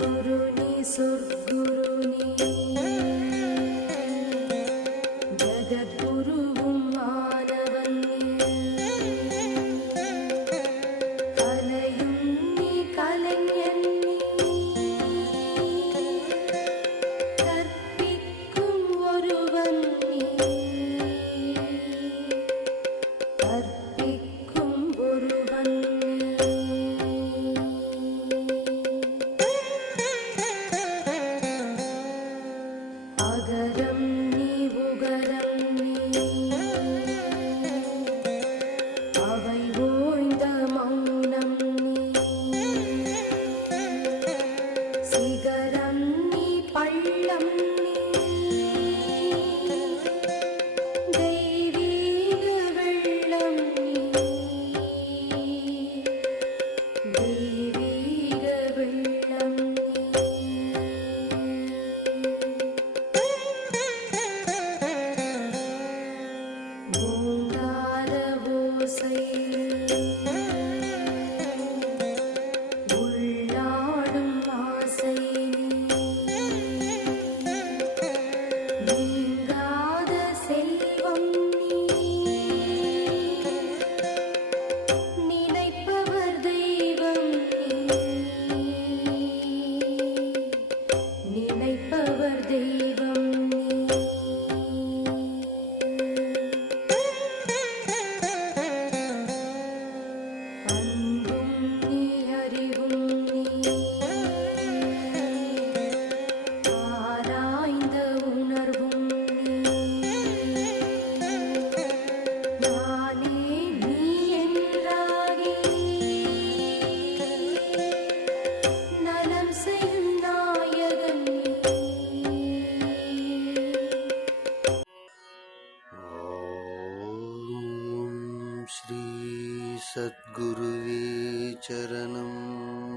Guru ni so guru sleep. सद्गुरुवे चरणम्